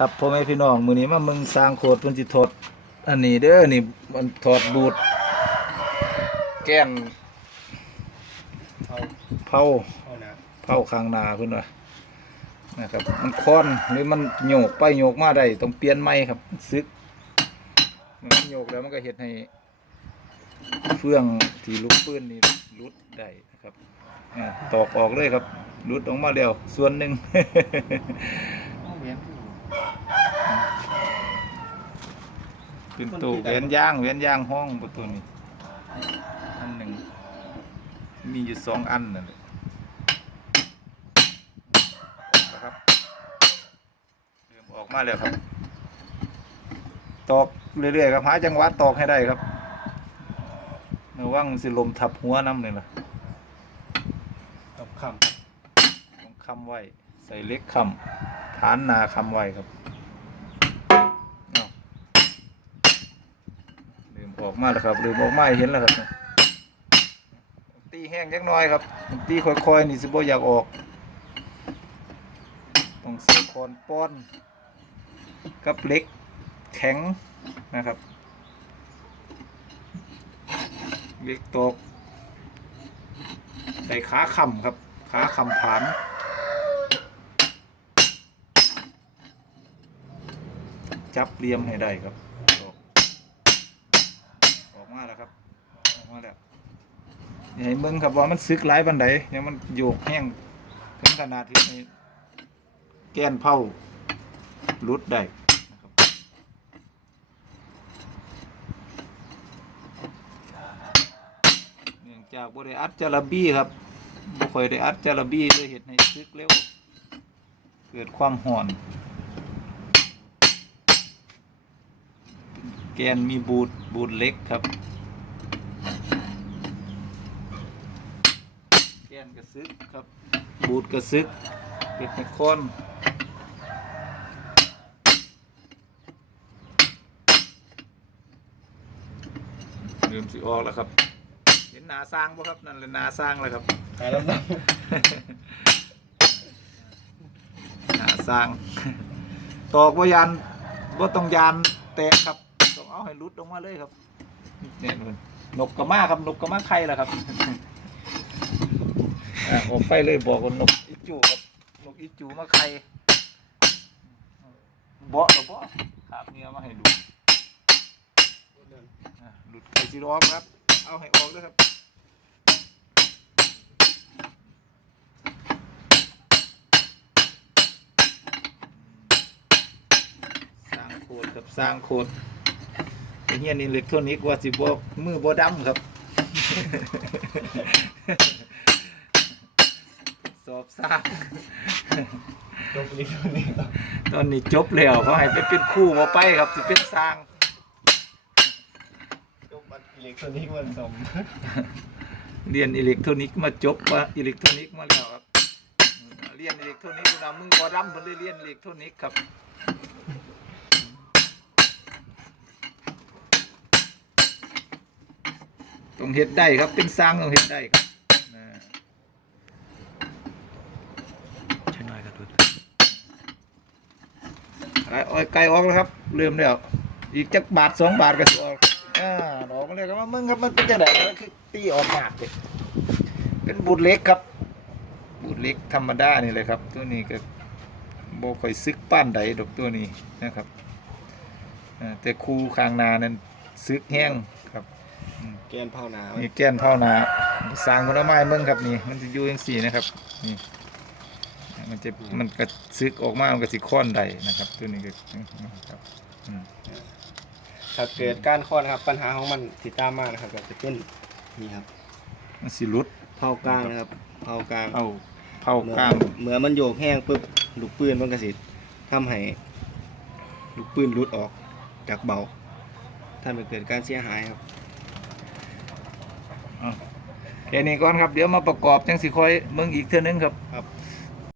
ครับพ่อแม่พี่น้องมือนี้มามึงสร้างโคตรเพิ่นสิถอดอันนี้เด้อนี่มันถอดบูดแก้นเผาเผาข้างหน้าเพิ่นว่านะครับ มันค้อนหรือมันโยกไปโยกมาได้ต้องเปลี่ยนใหม่ครับซึกมันโยกแล้วมันก็เฮ็ดให้ เฟืองที่ลูกปืนนี่หลุดได้นะครับอ่าตอกออกเลยครับหลุดออกมาแล้วส่วนหนึ่ง เอาเวียน เป็นตู้เวียนย่างเวียนย่างห้องประตูนี้อันหนึ่งมีอยู่สองอันนั่นแหละนะครับเริ่มออกมาแล้วครับ ตอกเรื่อยๆครับหาจังหวะตอกให้ได้ครับระวังมันสิลมทับหัวน้ำเลยล่ะกับคต้องคำไว้ ใส่เล็กคำฐานหนาคำไว้ครับ ออกมาแล้วครับลืมออกมาเห็นแล้วครับตีแห้งจักน้อยครับตีค่อยๆนี่สิบ่อยากออกต้องใส่คอนป้อนกับเล็กแข็งนะครับเล็กตกได้ขาคำครับขาคำผานจับเลี่ยมให้ได้ครับ แล้วครับออกมาแล้วอย่าให้มึงครับว่ามันซึกหลายบันไดยังมันโยกแห้งถึงขนาดที่แกนเผาลุดได้นะครับเนื่องจากบ่ได้อัดจาระบี้ครับบ่ค่อยได้อัดจาระบี้เลยเห็ดให้ซึกเร็ว เกิดความห่อนแกนมีบูดบูดเล็กครับ กนกระซึกครับ บูดกระซึกเห็ดในคอนเริ่มสิออกแล้วครับ เห็นหนาสร้างป่ะครับนั่นเลยหนาสร้างแล้วครับำหายแล้วนะหาสร้าง ตอกว่ายานว่าต้องยานแตกครับต้องเอาให้หลุดออกมาเลยครับเนี่ยมันนกกระมาครับนกกระมาไข่ละครับ อะออกไปเลยบอกว่านกอิจูครับนกอิจูมาไข่เบาะหรือเบาะครับเนี่ยมาให้ดูอะหลุดไข่ซีรอมครับ เอาให้ออกด้วยครับสร้างโคดครับสร้างโคดไอ้เฮียนี่อิเล็กทรอนิกส์ว่าสิบ่มือบ่ดำครับ สอบสร้างจบลิขนี้ตอนนี้จบแล้วเขาให้ไปเป็นครู่บ่ไปครับสิเป็นสร้างจบบัตรอิเล็กทรอนิกส์วันสมเรียนอิเล็กทรอนิกส์มาจบว่าอิเล็กทรอนิกส์มาแล้วครับเรียนอิเล็กทรอนิกส์นะมึงบ่ดำเพิ่นเลยเรียนอิเล็กทรอนิกส์ครับต้องเฮ็ดได้ครับเป็นสร้างต้องเฮ็ดได้ครับนะ ใช่หน่อยครับทุก ไอ้อ้อยไก่ออกแล้วครับเริ่มแล้วอีกจักบาทสองบาทก็สิออกอ่าออกมาเลยครับว่ามึงครับมันเป็นจังไดมันคือตีออกมากเลยเป็นบูดเล็กครับ บูดเล็กธรรมดานี่เลยครับ ตัวนี้ก็บ่ค่อยซึกป้านใดดอกตัวนี้นะครับอ่าแต่คูข้างหนานั้นซึกแห้งครับแกนเผาหนานี่แก้นเผาหนาสร้างผลไม้เบิ่งครับนี่ มันจะอยู่จังซี่นะครับนี่ มันจะมันก็ซึกออกมามันก็สิค้อนได้นะครับ ตัวนี้ก็ครับอืมถ้าเกิดการคลอดนะครับ ปัญหาของมันติดตามมานะครับก็จะเป็นนี่ครับมันสิหลุดเผากลางนะครับเผากลางเผาเผากล้ามเมื่อมันโยกแห้งปุ๊บลูกปืนมันก็สิทำให้ลูกปืนหลุดออกจากเบาถ้ามันเกิดการเสียหายครับแค่นี้ก่อนครับ เดี๋ยวมาประกอบจังสิค่อยเบิ่งอีกเทื่อนึงครับครับ